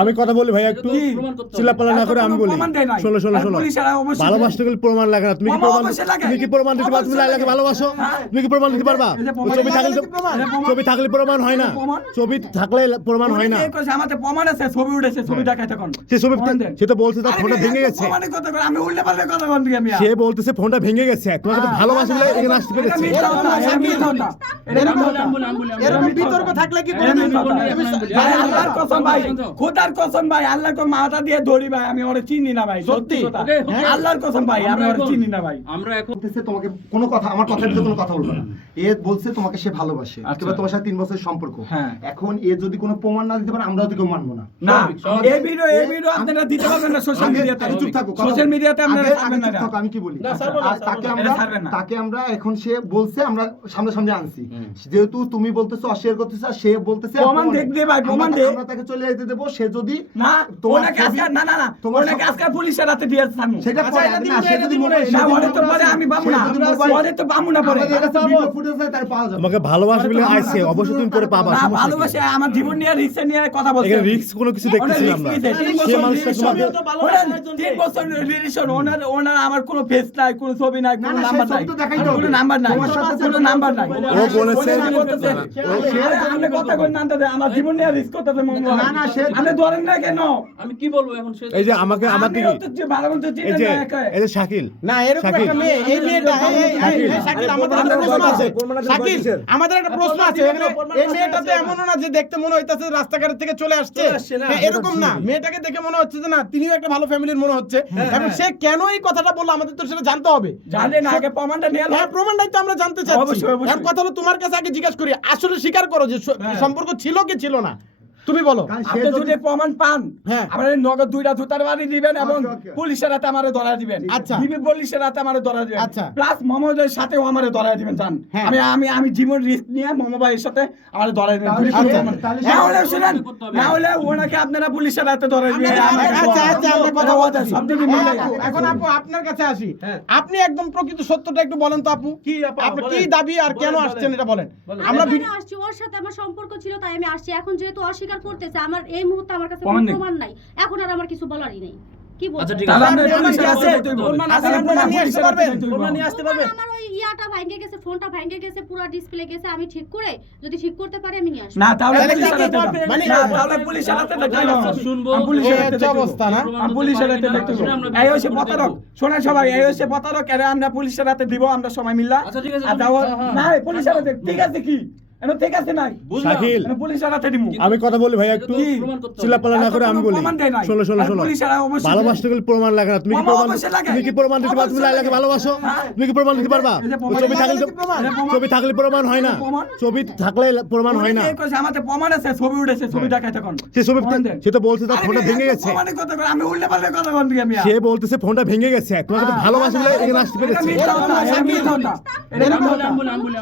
আমি কথা বলি ভাই একটু চিল্লাপাল্লা না করে আমি বলি শোনো ভালোবাসতে গেলে প্রমাণ লাগে না। তুমি কি প্রমাণ দিতে পারো? তুমি লাইলাকে ভালোবাসো, তুমি কি প্রমাণ দিতে পারবা? ছবি থাকলে প্রমাণ হয় না, ছবি থাকলে প্রমাণ হয় না। আমাদের প্রমাণ আছে, ছবি উঠেছে, ছবি দেখাই তখন সে তো বলছে তার ফোনটা ভেঙে গেছে। আমি উল্টে পাল্টে কথা বলছি। সে বলতেছে ফোনটা ভেঙে গেছে, তোমাকে তো ভালোবাসে বলে এখানে আসতে পেরেছে। এরকম বিতর্ক থাকলে কি করে আল্লাহর কসম ভাই, খোদার কসম ভাই, আল্লাহর কসম মাথা দিয়ে ধরি ভাই, আমি ওরে চিনি না ভাই, সত্যি কথা আল্লাহর কসম ভাই, আমি ওরে চিনি না ভাই। আমরা এখন তোমাকে কোনো কথা, আমার কথার ভিতরে কোনো কথা বলবো না। এ বলছে তোমাকে সে ভালোবাসে, কিংবা তোমার সাথে 3 বছরের সম্পর্ক। এখন এ যদি কোনো প্রমাণ না দিতে পারে, আমরাও তো কেউ মানবো না। না, এই ভিডিও আপনারা দিতে পারবেন না সোশ্যাল মিডিয়াতে। চুপ থাকো, সোশ্যাল মিডিয়াতে আপনারা ছাড়বেন না। আমি কি বলি, তাকে আমরা এখন সে বলছে, আমরা সামনে আনছি। যেহেতু তুমি বলতেছো অস্বীকার করতেছো, সে বলতেছে প্রমাণ দেখবে ভাই, প্রমাণ দে, আমরা তাকে চলে যেতে দেব। সে যদি না ওনাকে আজকে না ওনাকে আজকে পুলিশের হাতে দিয়ে সামনে সেটা পরে না, সে যদি মোবাইল না ওরে তো পরে আমি পাবো না, ওরে তো পাবো না পরে। ভিডিও ফুটেজ আছে তার পাওয়া যাবে। তোমাকে ভালোবাসে বলে আইছে, অবশ্যই তুমি পরে পাবা। না ভালোবাসে, আমার জীবন নিয়ে রিস্ক নিয়ে কথা বলছে। এখানে রিস্ক কোনো কিছু দেখতেছি আমরা। সে মানুষটা তোমাকে 3 বছর রিলেশন, ওনার আমার কোনো ফেস নাই, কোনো ছবি নাই, কোনো নাম্বার নাই, কোনো নাম্বার নাই, কোনো নাম্বার নাই। ও বলেছে আপনি কথা কই না, আমার জীবন নিয়ে রিস্ক করতেছে। না না, সে আপনি ধরেন না কেন? আমি কি বলবো এখন? এই যে আমাকে আমার দিকে ভালো মতো চিনেন না, এই যে শাকিল, না এরকম একটা মেয়ে, এই মেয়েটা শাকিল, আমাদের একটা প্রশ্ন আছে। শাকিল, আমাদের একটা প্রশ্ন আছে। এই মেয়েটা তো এমন না যে দেখতে মনে হইতাছে রাস্তাঘাট থেকে চলে আসছে, এরকম না। মেয়েটাকে দেখে মনে হচ্ছে যে না, তিনিও একটা ভালো ফ্যামিলির মনে হচ্ছে। এখন সে কেন এই কথাটা বললো, আমাদের তো সেটা জানতে হবে। জানেন না, আগে প্রমাণটা নিয়ে হ্যাঁ, প্রমাণটাই তো আমরা জানতে চাচ্ছি। এখন কথা হলো, তোমার কাছে আগে জিজ্ঞাসা করি, আসলে স্বীকার করো যে সম্পর্ক ছিল কি ছিল না, তুমি বলো। আপনি যদি প্রমাণ পান, আপনার নগদ 2টা জুতার বাড়ি দিবেন এবং পুলিশের হাতে আমারে ধরা দিবেন। আচ্ছা, বিবি পুলিশের হাতে আমারে ধরা দিবেন। আচ্ছা, প্লাস মোহাম্মদের সাথেও আমারে ধরা দিবেন। জান আমি জীবন রিস্ক নিয়ে মোহাম্মদ ভাইয়ের সাথে আমারে ধরা দিবেন। তাহলে শুনেন, না হলে ওনাকে আপনারা পুলিশের হাতে ধরা দিবেন। আচ্ছা আচ্ছা, আমরা কথা বলতে সব দিকে মিলে। এখন আপু আপনার কাছে আসি, আপনি একদম প্রকৃত সত্যটা একটু বলেন তো আপু, কি আপনি কি দাবি আর কেন আসছেন এটা বলেন। আমরা আসছি, ওর সাথে আমার সম্পর্ক ছিল তাই আমি আসছি। এখন যেহেতু অস্বীকার করতেছে, আমার এই মুহূর্তে আমার কাছে কোনো প্রমাণ নাই, এখন আর আমার কিছু বলারই নেই। কি বলবো? আচ্ছা ঠিক আছে, আমার ওই ইয়াটা ভেঙে গেছে, ফোনটা ভেঙে গেছে, পুরো ডিসপ্লে গেছে। আমি ঠিক করে যদি ঠিক করতে পারি আমি নিয়ে আসব। না তাহলে পুলিশের হাতে শুনবো এই অবস্থা না, পুলিশের হাতে দেখতে এই হচ্ছে প্রতারক। শোনেন সবাই, এই হচ্ছে প্রতারক। এরা আমরা পুলিশের হাতে দিব, আমরা সবাই মিল্লা। আচ্ছা ঠিক আছে, না পুলিশের হাতে ঠিক আছে কি ঠিক আছে নাই শাকিল, আমি কথা বলি ভাই একটু চিল্লাপাল্লা না করে আমি বলি শোনো ভালোবাসতে গেলে প্রমাণ লাগে না। তুমি কি প্রমাণ দিতে পারো? তুমি লাইলাকে ভালোবাসো, তুমি কি প্রমাণ দিতে পারবা? ছবি থাকলে প্রমাণ হয় না, ছবি থাকলে প্রমাণ হয় না। আমাদের প্রমাণ আছে, ছবি উঠেছে, ছবি দেখাই তখন সে তো বলছে তার ফোনটা ভেঙে গেছে। আমি উল্টে পাল্টে কথা বলছি। সে বলতেছে ফোনটা ভেঙে গেছে, তোমাকে তো ভালোবাসে বলে এখানে আসতে পেরেছে।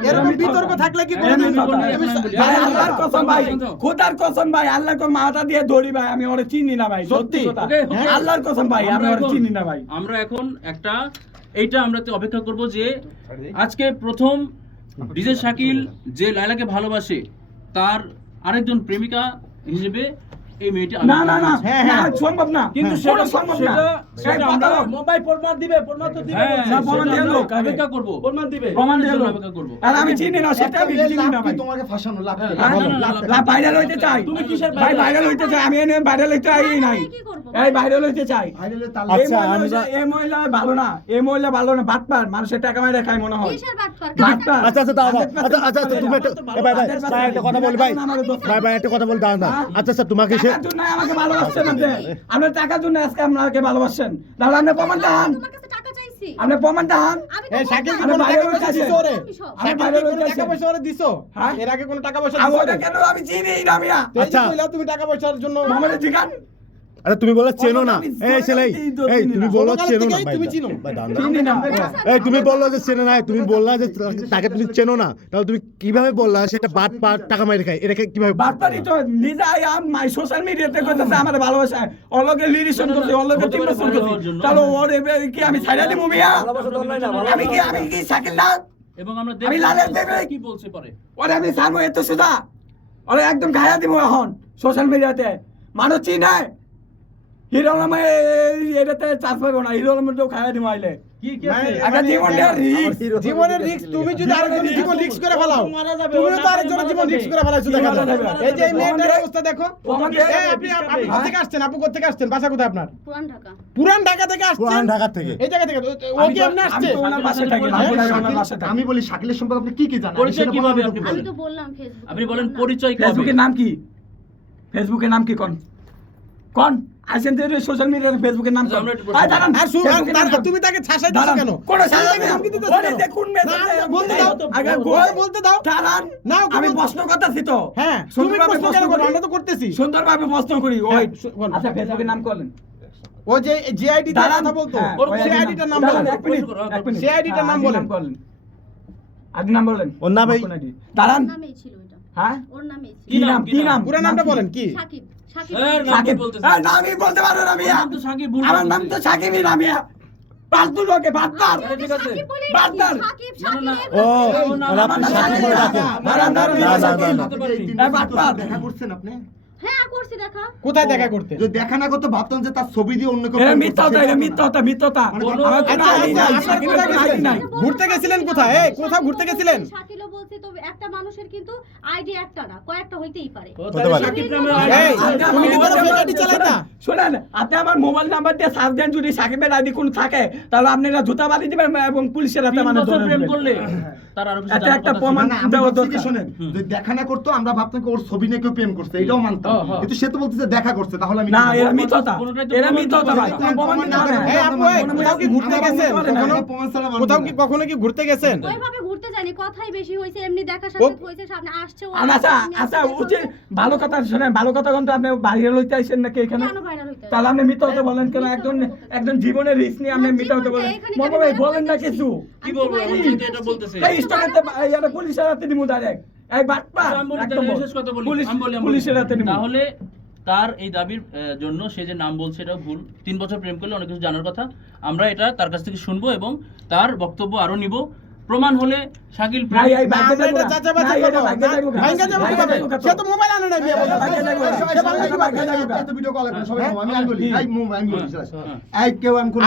এরকম বিতর্ক থাকলে কি করে আল্লাহর কসম ভাই, খোদার কসম ভাই, আল্লাহর কসম মাথা দিয়ে ধরি ভাই, আমি ওরে চিনি না ভাই, সত্যি কথা আল্লাহর কসম ভাই, আমি ওরে চিনি না ভাই। আমরা এখন একটা এইটা আমরা অপেক্ষা করব যে আজকে প্রথম ডিজে শাকিল যে লাইলাকে ভালোবাসে, তার আরেকজন প্রেমিকা হিসেবে এই মেয়েটি না না না সম্ভব না, কিন্তু সেটা সম্ভব না। সেটা আমরা মোবাইল প্রমাণ দিবে, প্রমাণ তো দিবে, প্রমাণ দিয়ে লোক অপেক্ষা করব, প্রমাণ দিবে, প্রমাণ দিয়ে লোক অপেক্ষা করব। আর আমি চিনি না, সেটা আমি চিনি না ভাই। তোমাকে ফাঁসানো লাগবে না ভাইরাল হইতে চাই। তুমি কিসের ভাই ভাইরাল হইতে চাই? আমি এনে ভাইরাল হইতে চাই নাই, এই ভাইরাল হইতে চাই। আচ্ছা এই মহিলা ভালো না, এই মহিলা ভালো না, বাটপার, মানুষের টাকা মাইরা খায় মনে হয়। কিসের বাটপার? আচ্ছা আচ্ছা দাও, আচ্ছা তুমি একটা কথা বল ভাই, একটা কথা বল দাও না। আচ্ছা আচ্ছা, তোমাকে সে আমাকে ভালোবাসছেন, আপনি টাকার জন্য আজকে আপনাকে ভালোবাসছেন, তাহলে আপনি প্রমাণটা আন, তোমার কাছে টাকা চাইছি, আপনি প্রমাণটা আন। এই শাকিল কি কোনো টাকা পয়সা দিছো রে? শাকিল কি কোনো টাকা পয়সা ওরে দিছো? হ্যাঁ, এর আগে কোনো টাকা পয়সা আমি দিছো? ওটা কেন আমি চিনি না মিয়া। আচ্ছা তুমি টাকা পয়সার জন্য মামারে জিগান। আরে তুমি বললা চেনো না, এই ছেলে এই তুমি বললা চেনো না ভাই, তুমি চিনো ভাই দাও না। চিনি না এই তুমি বললা যে চেনো না, তুমি বললা যে তাকে তুমি চেনো না, তাহলে তুমি কিভাবে বললা সেটা বাট পাট টাকা মাইরে খায়? এটা কিভাবে? বাটপারি তো নিজে মাই সোশ্যাল মিডিয়াতে কইতাছে আমার ভালোবাসা, অলগে রিলেশন করতে, অলগে টিম করতে, তাহলে ওরে কি আমি ছাইরা দিমু মিয়া? আমি কি শাকিল না? এবং আমরা আমি লালের প্রেমিক। কি বলছে পরে ওরে আমি ছাড়বো এত সুদা ওরে একদম গায়া দিব এখন সোশ্যাল মিডিয়াতে মানুষ চিনে হিরো আলম এটাতে চাষ পাবো না হিরো আলমের তো খায়া দিব আইলে একটা জীবনের রিস্ক জীবনের রিস্ক তুমি যদি আরেকজনের জীবন রিস্ক করে ফেলাও তুমিও তো আরেকজনের জীবন রিস্ক করে ফেলাইছো দেখা যায়। এই যে এই মেয়েটার অবস্থা দেখো এই আপনি কোথা থেকে আসছেন আপু কোথা থেকে আসছেন বাসা কোথায় আপনার পুরান ঢাকা পুরান ঢাকা থেকে আসছেন পুরান ঢাকা থেকে এই জায়গা থেকে ও কি আপনি আসছে আমি তো ওনার বাসায় থাকি আমি বলি শাকিলের সম্পর্কে আপনি কি কি জানেন পরিচয় কিভাবে আপনি আমি বলেন তো বললাম ফেসবুক আপনি বলেন পরিচয় কবে ফেসবুকের নাম কি ফেসবুকের নাম কি কোন আসেন তো সোশ্যাল মিডিয়াতে ফেসবুকের নাম কোন আমরা একটু আয় দাঁড়ান আর তুমি তাকে ছাসাইতেছো কেন কোন তাকে ধমকি দিতেছো ওরে কেন? দেখুন মেসেজ না, বলতে দাও আগে ওকে বলতে দাও দাঁড়ান না, ওকে আমি বলতে- প্রশ্ন করতেছি তো হ্যাঁ তুমি সুন্দরভাবে প্রশ্ন কেন করো করি। আমরা তো করতেছি সুন্দরভাবে প্রশ্ন করি ওই হ্যাঁ, বল। আচ্ছা ফেসবুকের নাম করলেন ও যে যে আইডি তে দাঁড়ান, কথা বলতো হ্যাঁ, ওর ওই সেই ID আইডিটার নাম দাঁড়ান, বলেন এক মিনিট, এক মিনিট। সেই আইডিটার নাম ID বলেন আইডি নাম বলেন ওর নাম এই- কোন ID? দাঁড়ান নামেই ছিল এটা হ্যাঁ ওর নামেই ছিল কি নাম কি নাম পুরো নামটা বলেন কি সাকিব সাকিব এর নাম কি সাকিব বলতেছে এই নামই বলতে পারো না মিয়া নাম তো সাকিব ভুল আমার নাম তো সাকিবই না মিয়া পালতু লোকে বাদদার ঠিক আছে সাকিব বলে বাদদার। সাকিব না, না, সাকিব ও আর আপনি সাকিব বলে ডাকেন দাঁড়ান, দাঁড়ান, না, না, সাকিব। না, আপনি এই তিন এই বছর বাটপার। দেখা করছেন আপনি হ্যাঁ করছি দেখা কোথায় দেখা করতে যদি দেখা না করতে ভাবতাম যে তার ছবি দিয়ে অন্য কেউ এটা প্রেম মিথ্যা করছে, কথা, এটা সেটা মিথ্যা কথা, মিথ্যা কথা। মানে আমার আচ্ছা, কোনো আচ্ছা, ID নাই, আপনার সাকিবের কোথায় কোনো ID গেছিলেন? নাই। ঘুরতে গেছিলেন কোথায়? এই, কোথাও ঘুরতে গেছিলেন? শাকিলও বলছে তো একটা মানুষের কিন্তু আইডি একটা না কয়েকটা হইতেই পারে হতে পারে। সাকিব নামের এই, আইডি তুমি কি কোনো fake ID চালাইতা? শোনেন, আপনি আমার মোবাইল নাম্বার দিয়ে সার্চ দেন, যদি সাকিবের আইডি কোনো থাকে তাহলে আপনারা জুতা বাড়ি দিবেন এবং পুলিশের হাতে 3 মানে বছর ধরে প্রেম দিবেন। করলে তার আরো কিছু এটা জানার একটা কথা ছিল। প্রমাণ না, আমি দেওয়া বলছি কি দরকার। শোনেন, যদি দেখা না করতো আমরা ভাবতাম কি ওর ছবি নিয়ে কেউ প্রেম করছে, এটাও মানতাম। কিন্তু সে তো বলতেছে দেখা করছে, তাহলে আমি না, কি এরা বলবো? মিথ্যা। কোনোটাই তো এরা প্রমাণ মিথ্যা করতে ভাই। পারে না। কোনো প্রমাণ না দেন। এই আপু, এই, কোথাও কি ঘুরতে গেছেন? কখনো- প্রমাণ ছাড়া মানবো কোথাও না। কি কখনো কি ঘুরতে গেছেন? ওইভাবে ঘুরতে যায়নি কথাই বেশি হইছে এমনি দেখা সাক্ষাৎ হইছে সামনে আসছে ও আচ্ছা আপনি আচ্ছা আসলে উচিত ভালো কথা শোনেন, ভালো কথা কিন্তু আপনি বাইরে লইতে আইছেন নাকি এখানে? কেন ভাইরাল হইতে তাহলে আপনি মিথ্যা হতে বলেন কেন? একজন জীবনের রিস্ক নিয়ে আপনি মিথ্যা হতে বলেন। মনে ভাই বলেন না কিছু। কি বলবো আমি যেটা এটা বলতেছে এই স্টকেতে এটা পুলিশের হাতে দিমু ডাইরেক্ট। এই বাটপা আমি বলি, একদম তাহলে শেষ কথা বলি। পুলিশ আমি বলি, পুলিশের হাতে দিমু। তাহলে তার এই দাবির জন্য সে যে নাম বলছে এটা ভুল। 3 বছর প্রেম করলে অনেক কিছু জানার কথা। আমরা এটা তার কাছ থেকে শুনবো এবং তার বক্তব্য আরো নিব। প্রমাণ হলে শাকিল ভাই এই না, ভাগ্যে আমরা এটা যাবো না। যাচাই-বাছাই না, এটা করবো। ভাগ্যে যাবো না। ভাইঙ্গা যাবো ভাগ্যে কিভাবে? যাবো না তো। সে তো মোবাইল আনে নাই বিয়ে বলতে। ভাগ্যে যাবো না। সে ভাগ্যে যাবো। এই তো ভিডিও কল এখন সবাই হ্যাঁ? আমি বলি, এই মোবাইল আমি বলি, হ্যাঁ। এই কেউ আমি কোনো